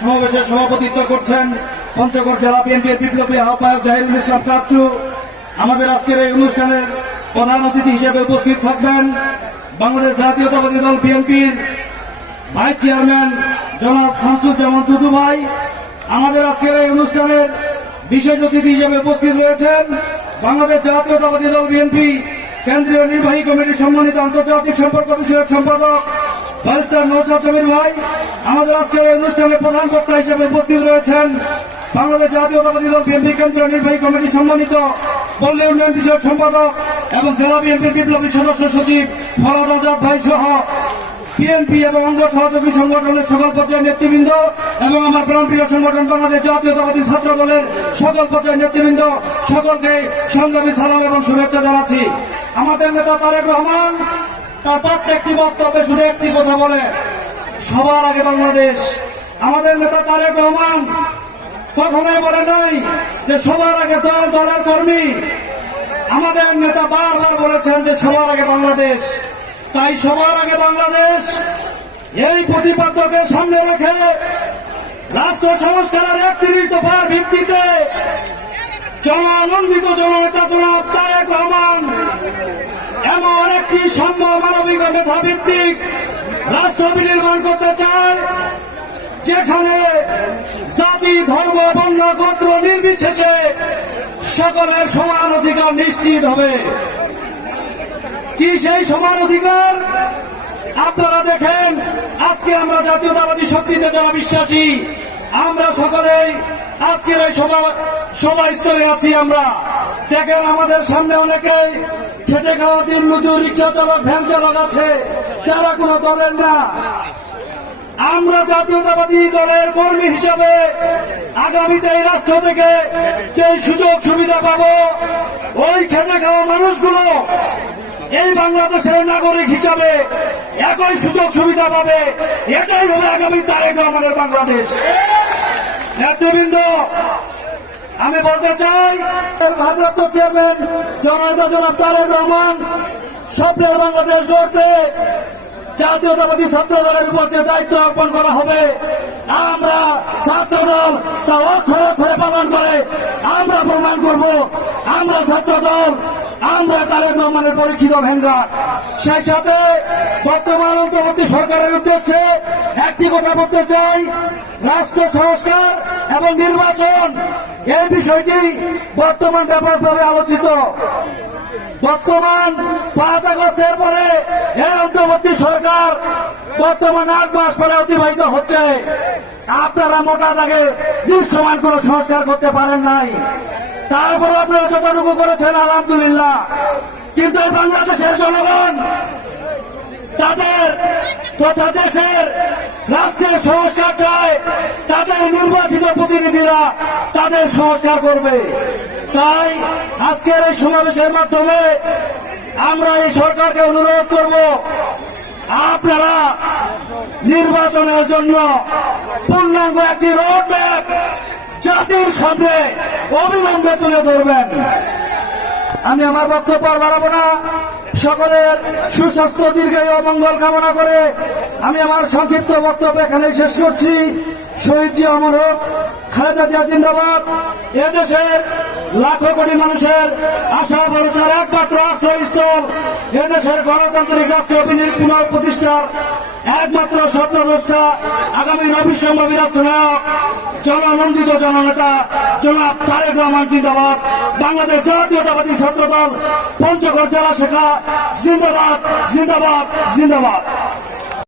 সমাবেশের সভাপতিত্ব করছেন পঞ্চগড় জেলা বিএনপির বিপ্লবী আহ্বায়ক জাহিরুল ইসলাম চাচ্চু। আমাদের আজকের এই অনুষ্ঠানের প্রধান অতিথি হিসেবে উপস্থিত থাকবেন বাংলাদেশ জাতীয়তাবাদী দল বিএনপির ভাইস চেয়ারম্যান জনাব শামসুজ্জামান দুদু ভাই। আমাদের আজকের এই অনুষ্ঠানের বিশেষ অতিথি হিসেবে উপস্থিত রয়েছেন বাংলাদেশ জাতীয়তাবাদী দল বিএনপি কেন্দ্রীয় নির্বাহী কমিটির সম্মানিত আন্তর্জাতিক সম্পর্ক বিষয়ক সম্পাদক ব্যারিস্টার নওশাদ জমির ভাই। আমাদের আজকের এই অনুষ্ঠানে প্রধান বক্তা হিসেবে উপস্থিত রয়েছেন বাংলাদেশ জাতীয়তাবাদী দল বিএনপি কেন্দ্রীয় নির্বাহী কমিটির সম্মানিত পল্লী উন্নয়ন বিষয়ক সম্পাদক এবং জেলা বিএনপির বিপ্লবী সদস্য সচিব ফরাদ আজাদ ভাই সহ বিএনপি এবং অঙ্গ সহযোগী সংগঠনের সকল পর্যায়ের নেতৃবৃন্দ এবং আমার প্রাণপ্রিয় সংগঠন বাংলাদেশ জাতীয়তাবাদী ছাত্র দলের সকল পর্যায়ের নেতৃবৃন্দ, সকলকে সংগ্রামী সালাম এবং শুভেচ্ছা জানাচ্ছি। আমাদের নেতা তারেক রহমান তার প্রত্যেকটি বক্তব্যে শুধু একটি কথা বলে, সবার আগে বাংলাদেশ। আমাদের নেতা তারেক রহমান কখনোই বলে নাই যে সবার আগে দল, দলের কর্মী। আমাদের নেতা বারবার বলেছেন যে সবার আগে বাংলাদেশ। তাই সবার আগে বাংলাদেশ এই প্রতিপাদ্যকে সামনে রেখে রাষ্ট্র সংস্কারের ৩১ দফার ভিত্তিতে জনানন্দিত জননেতা জনাব তারেক রহমান এমন একটি সাম্য মানবিক মেধা ভিত্তিক রাষ্ট্র বিনির্মাণ করতে চায় যেখানে জাতি, ধর্ম, বর্ণ, গোত্র নির্বিশেষে সকলের সমান অধিকার নিশ্চিত হবে। কি সেই সমান অধিকার? আপনারা দেখেন, আজকে আমরা জাতীয়তাবাদী শক্তিতে যারা বিশ্বাসী, আমরা সকলেই আজকের এই সভা স্তরে আছি। আমরা দেখেন আমাদের সামনে অনেকেই খেটে খাওয়া দিন মজুর, রিক্সা চালক, ভ্যান চালক আছে যারা কোনো দলের না। আমরা জাতীয়তাবাদী দলের কর্মী হিসাবে আগামীতে এই রাষ্ট্র থেকে যে সুযোগ সুবিধা পাবো, ওই খেটে খাওয়া মানুষগুলো এই বাংলাদেশের নাগরিক হিসাবে একই সুযোগ সুবিধা পাবে। এটাই হবে আগামী তারেক রহমানের বাংলাদেশ। নেতৃবৃন্দ, আমি বলতে চাই, ভারপ্রাপ্ত চেয়ারম্যান জননেতা জনাব তারেক রহমান স্বপ্নের বাংলাদেশ গড়তে জাতীয়তাবাদী ছাত্র দলের উপর যে দায়িত্ব অর্পণ করা হবে, আমরা ছাত্র দল তা অক্ষরে অক্ষরে পালন করে আমরা প্রমাণ করব আমরা ছাত্র দল, আমরা তারেক রহমানের পরীক্ষিত ভেঙ্গার। সেই সাথে বর্তমান অন্তর্বর্তী সরকারের উদ্দেশ্যে একটি কথা বলতে চাই, রাষ্ট্র সংস্কার এবং নির্বাচন এই বিষয়টি বর্তমান ব্যাপকভাবে আলোচিত। বর্তমান ৫ আগস্টের পরে এই অন্তর্বর্তী সরকার বর্তমান ৮ মাস পরে অতিবাহিত হচ্ছে। আপনারা মোটা দাগে দৃশ্যমান কোন সংস্কার করতে পারেন নাই, তারপরে আপনারা যতটুকু করেছেন আলহামদুলিল্লাহ। কিন্তু বাংলাদেশের জনগণ তাদের তথা দেশের রাষ্ট্রের সংস্কার চায়, তাদের নির্বাচিত প্রতিনিধিরা তাদের সংস্কার করবে। তাই আজকের এই সমাবেশের মাধ্যমে আমরা এই সরকারকে অনুরোধ করব, আপনারা নির্বাচনের জন্য পূর্ণাঙ্গ একটি রোডম্যাপ জাতির সামনে অবিলম্বে তুলে ধরবেন। আমি আমার বক্তব্য বাড়াবো না, সকলের সুস্বাস্থ্য, দীর্ঘায়ু ও মঙ্গল কামনা করে আমি আমার সংক্ষিপ্ত বক্তব্য এখানে শেষ করছি। শহীদ জিয়া অমর হোক, খালেদা জিয়া জিন্দাবাদ। এদেশের লাখো কোটি মানুষের আশা ভরসার একমাত্র আশ্রয়স্থল, এদেশের গণতান্ত্রিক রাষ্ট্র পুনঃপ্রতিষ্ঠার একমাত্র স্বপ্নদ্রষ্টা, আগামী অবিসম্ভাবী রাষ্ট্রনায়ক, জননন্দিত জননেতা জনাব তারেক রহমান জিন্দাবাদ। বাংলাদেশ জাতীয়তাবাদী ছাত্র দল পঞ্চগড় জেলা শাখা জিন্দাবাদ, জিন্দাবাদ, জিন্দাবাদ।